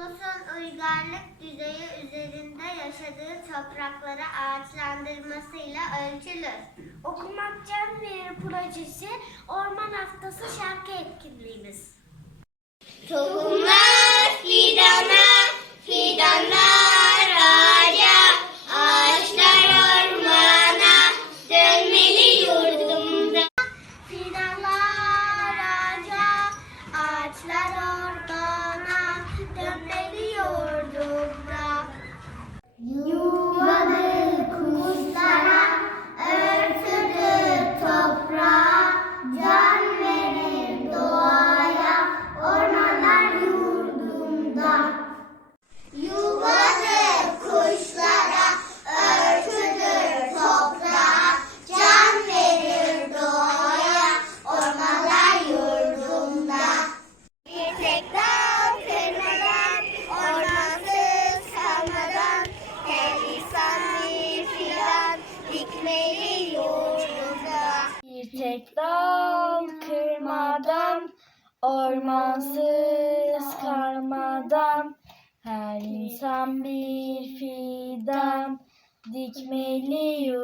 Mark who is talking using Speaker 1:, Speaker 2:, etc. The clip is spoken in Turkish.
Speaker 1: ulusun uygarlık düzeyi üzerinde yaşadığı toprakları ağaçlandırmasıyla ölçülür.
Speaker 2: Okumak Can Verir projesi Orman Haftası şarkı etkinliğimiz.
Speaker 1: Tohumlar tek dal kırmadan, ormansız kalmadan, her insan bir fidan dikmeli.